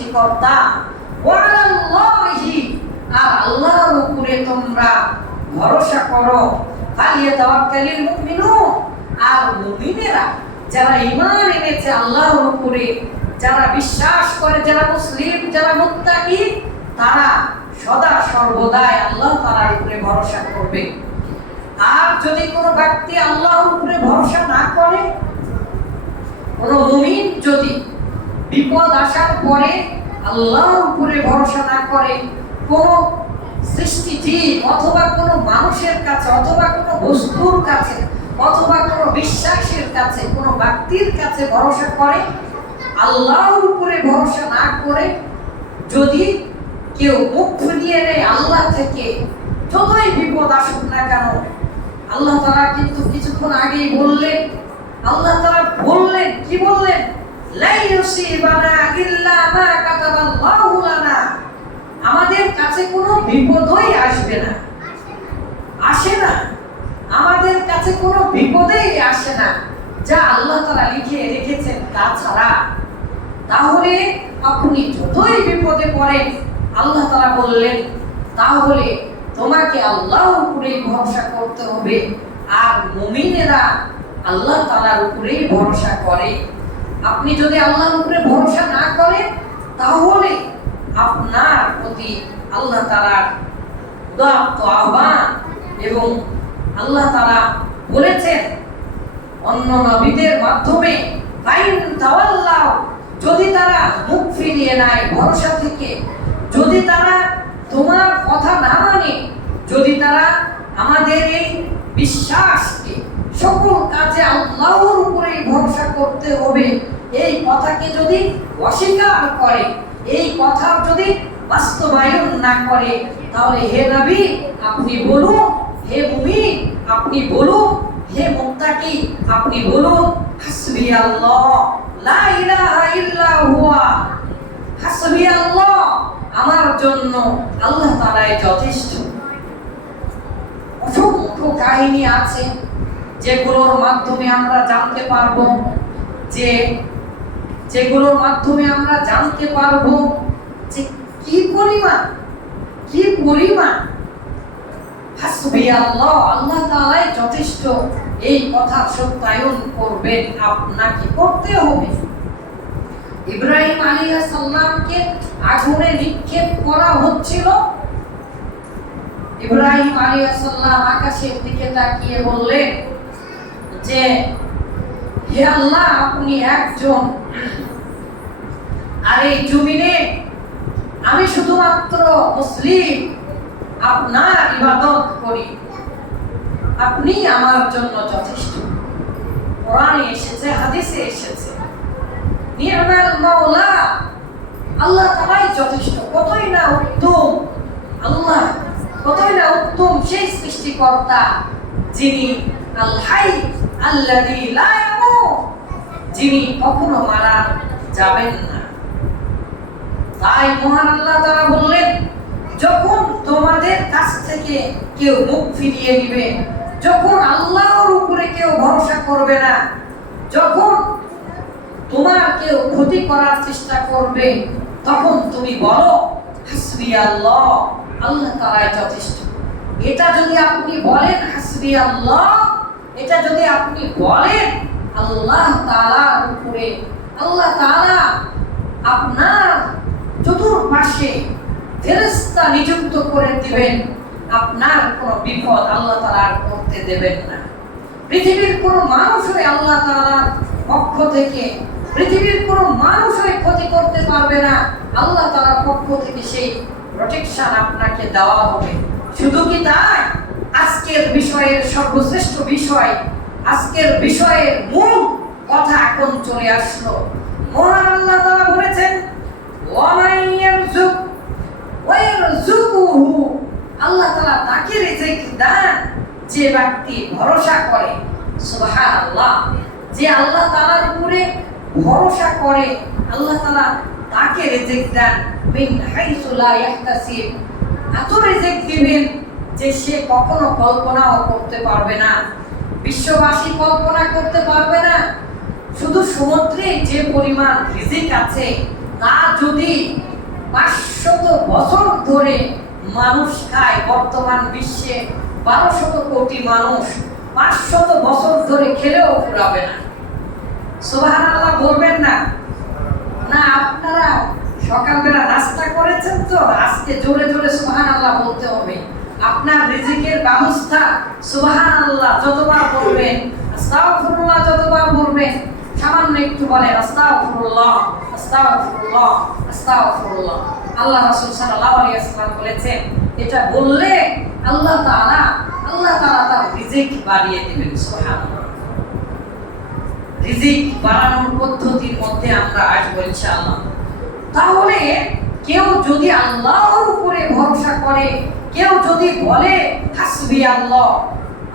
সৃষ্টিকর্তা। আর আল্লাহর উপরে তোমরা ভরসা করো। আর মুমিনেরা যারা এনেছে আল্লাহর উপরে, যারা বিশ্বাস করে, যারা মুসলিম, যারা তারা সদা সর্বদাই আল্লাহ তাআলার উপরে ভরসা করবে। আর যদি কোনো ব্যক্তি আল্লাহর উপরে ভরসা না করে, কোনো মুমিন যদি বিপদ আসার পরে আল্লাহর উপরে ভরসা না করে কোনো সৃষ্টি জীব অথবা কোনো মানুষের কাছে, অথবা কোনো বস্তুর কাছে, অথবা কোনো বিশ্বাসের কাছে, কোনো ব্যক্তির কাছে ভরসা করে, আল্লাহর উপরে ভরসা না করে যদি কেউ মুখ ফিরিয়ে নেয় আল্লাহ থেকে, যতই বিপদ আসুক না কেন, আল্লাহ তারা কিন্তু কিছুক্ষণ আগেই বললেন, আল্লাহ তারা বললেন আমাদের কাছে কোনো বিপদই আসবে না। আসে না। আমাদের কাছে কোনো বিপদেই আসে না। যা আল্লাহ তারা লিখে রেখেছেন তা ছাড়া। তাহলে আপনি যতই বিপদে পড়েন, আল্লাহ তারা বললেন, তাহলে তোমাকে আল্লাহর উপরেই ভরসা করতে হবে। আর মুমিনেরা আল্লাহ তাআলার উপরেই ভরসা করে। আপনি যদি আল্লাহর উপরে ভরসা না করেন, তাহলে আপনার প্রতি আল্লাহ তাআলার উদাত্ত আহ্বান এবং আল্লাহ তাআলা বলেছেন, অন্য নবীদের মাধ্যমে যদি তারা মুখ ফিরিয়ে নেয় ভরসা থেকে, যদি তারা তোমার কথা না মানে যদি তারা আমাদের এই বিশ্বাসকে সকল কাজে আল্লাহর উপরে ভরসা করতে হবে। এই কথাকে যদি অস্বীকার করে, এই কথার যদি বাস্তবায়ন না করে, তাহলে হে নবী, আপনি বলুন, হে মুমিন, আপনি বলুন, হে মুত্তাকি, আপনি বলুন হাসবি আল্লাহ লা ইলাহা ইল্লা হুয়া। হাসবি আল্লাহ আমার জন্য আল্লাহ তাআলাই যথেষ্ট। অসংখ্য কাহিনী আছে যেগুলোর মাধ্যমে আমরা জানতে পারব। যে, যেগুলোর মাধ্যমে আমরা জানতে পারব যে কি পরিমাণ কি পরিমাণ হাসবি আল্লাহ আল্লাহ যথেষ্ট এই কথা সত্যায়ন করবেন আপনাকে করতে হবে। ইব্রাহিম আলাইহিস সালামকে আগুনে নিক্ষেপ করা হচ্ছিল। ইব্রাহিম আলাইহিস সালাম আকাশের দিকে তাকিয়ে বললেন যে হে আল্লাহ, আপনি একজন। আর এই জমিনে আমি শুধুমাত্র মুসলিম, আপনার ইবাদত করি। আপনি আমার জন্য যথেষ্ট। কোরআনে এসেছে, হাদিসে এসেছে। নির্মাল মাওলা, আল্লাহ তাআলাই যথেষ্ট। কতই না উত্তম, আল্লাহ কতই না উত্তম সেই সৃষ্টিকর্তা যিনি আল হাই আল্লাযী লা ইয়ামুত যিনি কখনো মারা যাবেন না। তাই মহান আল্লাহ তারা বললেন, যখন তোমাদের কাছ থেকে কেউ মুখ ফিরিয়ে নিবে, যখন আল্লাহর উপরে কেউ ভরসা করবে না, যখন তোমার কেউ ক্ষতি করার চেষ্টা করবে, তখন তুমি বলো, হাসবি আল্লাহ আল্লাহ তাআলাই যথেষ্ট। এটা যদি আপনি বলেন, হাসবি আল্লাহ, এটা যদি আপনি বলেন আল্লাহ তাআলার উপরে। আল্লাহ তাআলা আপনার চতুর্পাশে ফেরেশতা নিযুক্ত করে দিবেন। আপনার কোনো বিপদ আল্লাহ তাআলা আর করতে দেবেন না। পৃথিবীর কোনো মানুষই আল্লাহ তাআলার পক্ষ থেকে পৃথিবীর কোনো মানুষই ক্ষতি করতে পারবে না। আল্লাহ তাআলার পক্ষ থেকে সেই প্রোটেকশন আপনাকে দেওয়া হবে। শুধু কি তাই? আজকের বিষয়ের সর্বশ্রেষ্ঠ বিষয় আজকের বিষয়ের মূল কথা এখন চলে আসলো। মহান আল্লাহ তাআলা বলেছেন আল্লাহ তাআলা তাকে রিজিক দেন যে ব্যক্তি ভরসা করে। সুবহানাল্লাহ। যে আল্লাহ তাআলার উপরে ভরসা করে, আল্লাহ তাআলা তাকে রিজিক দেন। মিন হাইসু লা ইয়াহতাসিব। এত রিজিক দিবেন যে সে কখনো কল্পনাও করতে পারবে না। বিশ্ববাসী কল্পনা করতে পারবে না। শুধু সমুদ্রে যে পরিমাণ রিজিক আছে, তা যদি পাঁচশত বছর ধরে মানুষ খায়, বর্তমান বিশ্বে বারোশত কোটি মানুষ পাঁচশত বছর ধরে খেলেও ফুরাবে না। সুবাহান আল্লাহ বলবেন না? না, আপনারা সকালবেলা নাস্তা করেছেন তো? আজকে জোরে জোরে সুবাহান আল্লাহ বলতে হবে। আপনার রিজিকের ব্যবস্থা সুবাহান যতবার বলবেন, আস্তাগফিরুল্লাহ যতবার বলবেন, সামান্য একটু বলেন, আস্তাগফিরুল্লাহ আস্তাগফিরুল্লাহ আস্তাগফিরুল্লাহ। আল্লাহ রাসূল সাল্লাল্লাহু আলাইহি ওয়াসাল্লাম বলেছেন, এটা বললে আল্লাহ তাআলা আল্লাহ তাআলা তার রিজিক বাড়িয়ে দিবেন, সুবহানাল্লাহ। রিজিক বাড়ানোর পদ্ধতির মধ্যে আমরা আসব, ইনশাআল্লাহ। তাহলে কেউ যদি আল্লাহর উপরে ভরসা করে কেউ যদি বলে, হাসবি আল্লাহ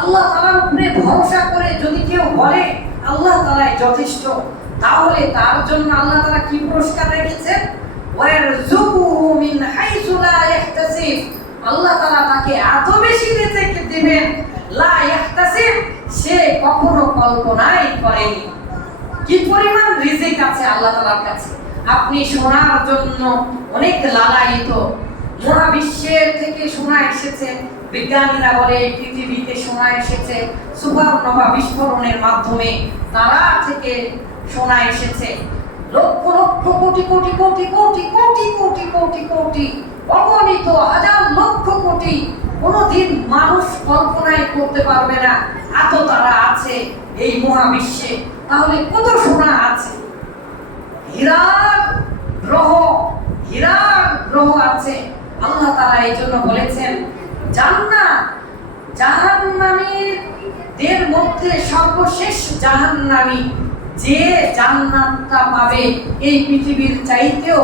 আল্লাহ তাআলার উপরে ভরসা করে যদি কেউ বলে, আল্লাহ তাআলাই যথেষ্ট, তাহলে তার জন্য আল্লাহ তালা কি পুরস্কার ইয়াহতাসিব আল্লাহ তাআলা তাকে এত বেশি রিজিক দিবেন, লা ইয়াহতাসিব সে কখনো কল্পনাই করেনি। কি পরিমাণ রিজিক আছে আল্লাহ তাআলার কাছে? আপনি শোনার জন্য অনেক লালায়িত। মহাবিশ্বের থেকে শোনা এসেছে। বিজ্ঞানীরা বলে পৃথিবীতে শোনা এসেছে। সুপারনোভা বিস্ফোরণের মাধ্যমে তারা থেকে শোনা এসেছে। লক্ষ লক্ষ কোটি কোটি কোটি কোটি কোটি কোটি কোটি কোটি, অগণিত হাজার লক্ষ কোটি। কোনোদিন মানুষ কল্পনাই করতে পারবে না এত তারা আছে এই মহাবিশ্বে। তাহলে কত সোনা আছে? হীরার গ্রহ হীরার গ্রহ আছে। আল্লাহ তাআলা এই জন্য বলেছেন, জান্নাত জাহান্নামীর দের মধ্যে সর্বশেষ জাহান্নামী যে জান্নাতটা পাবে, এই পৃথিবীর চাইতেও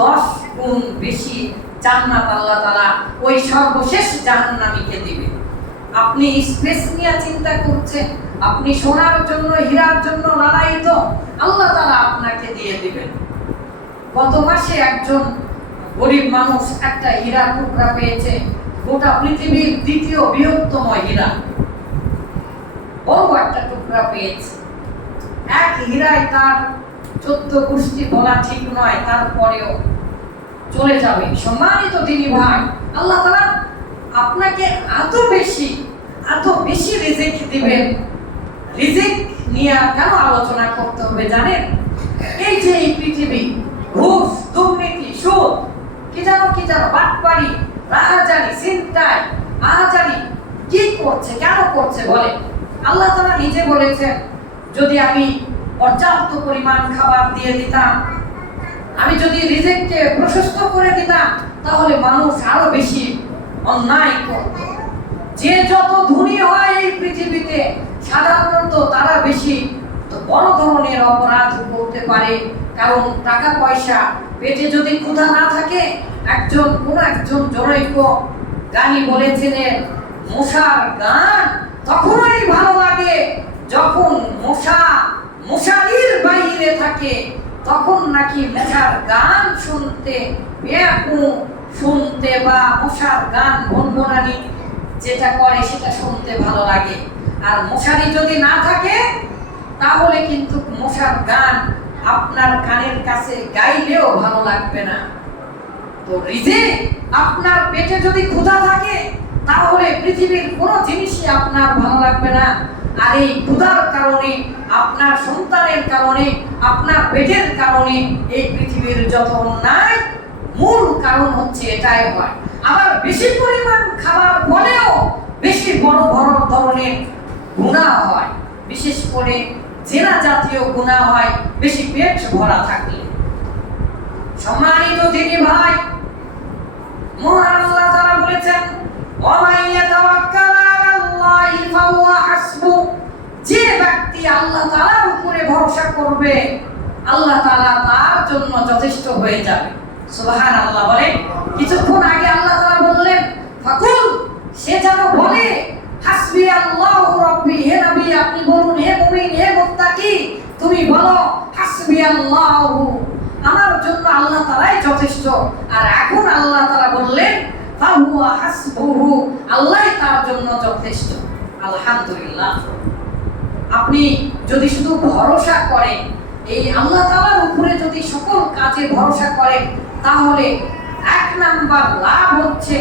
দশ গুণ বেশি জান্নাত আল্লাহ তাআলা ওই সর্বশেষ জাহান্নামীকে দিবে। আপনি স্পেস নিয়ে চিন্তা করছেন, আপনি সোনার জন্য, হীরার জন্য লড়াই তো আল্লাহ তাআলা আপনাকে দিয়ে দিবেন। গত মাসে একজন গরিব মানুষ একটা হীরা টুকরা পেয়েছে। গোটা পৃথিবীর দ্বিতীয় বৃহত্তম হীরা। বড় একটা টুকরা পেয়েছে। এক হীরায় তার চোদ্দ বলা ঠিক নয়, তারপরেও চলে যাবে। সম্মানিত দিনী ভাই, আল্লাহ তাআলা আপনাকে এত বেশি এত বেশি রিজিক দিবেন? রিজিক নিয়ে কেন আলোচনা করতে হবে জানেন? এই যে এই পৃথিবী, ঘুষ, দুর্নীতি কি জানো কি জানো? বাটপারি রাহাজানি চিন্তায় আহাজানি কি করছে, কেন করছে বলে? আল্লাহ তাআলা নিজে বলেছেন, যদি আমি পর্যাপ্ত পরিমাণ খাবার দিয়ে দিতাম, আমি যদি রিজেক্টকে প্রশস্ত করে দিতাম, তাহলে মানুষ আরও বেশি অন্যায় করত। যে যত ধনী হয় এই পৃথিবীতে, সাধারণত তারা বেশি বড় ধরনের অপরাধ করতে পারে কারণ টাকা পয়সা, পেটে যদি ক্ষুধা না থাকে, একজন, কোন একজন জনৈক গানি বলেছিলেন মশার গান তখনই ভালো লাগে। যখন মশা, মশারির বাইরে থাকে, তখন নাকি মশার গান শুনতে শুনতে বা মশার গান ভনভনানি যেটা করে সেটা শুনতে ভালো লাগে। আর মশারি যদি না থাকে, তাহলে কিন্তু মশার গান আপনার কানের কাছে গাইলেও ভালো লাগবে না। তো রিজে আপনার পেটে যদি ক্ষুধা থাকে, তাহলে পৃথিবীর কোনো জিনিসই আপনার ভালো লাগবে না। আর এই ক্ষুধার কারণে, আপনার সন্তানের কারণে, আপনার পেটের কারণে এই পৃথিবীর যত অন্যায়, মূল কারণ হচ্ছে এটাই হয়। আবার বেশি পরিমাণ খাবার ফলেও বেশি বড় বড় ধরনের গুণা হয়। বিশেষ করে জেনা জাতীয় গুণা হয় বেশি পেট ভরা থাকলে। সম্মানিত দিদি ভাই বলেছেন আলাল্লাহি হাসবু। যে ব্যক্তি আল্লাহ তাআলার উপরে ভরসা করবে, আল্লাহ তাআলা তার জন্য যথেষ্ট হয়ে যাবে। কিছুক্ষণ আগে আল্লাহ তাআলা বললেন, ফাকুল, সে যেন বলে হাসবি আল্লাহু রাব্বি, হে আপনি বলুন, হে মুমিন, হে মুত্তাকি, তুমি বলো, হাসবি আল্লাহু, আমার জন্য আল্লাহ যথেষ্ট। আর এখন আল্লাহ বললেন, ফাহুয়া হাসবুহু তার জন্য যথেষ্ট। আলহামদুলিল্লাহ। আপনি যদি শুধু ভরসা করেন, এই আল্লাহ তাআলার উপরে যদি সকল কাজে ভরসা করেন, তাহলে এক নাম্বার লাভ হচ্ছে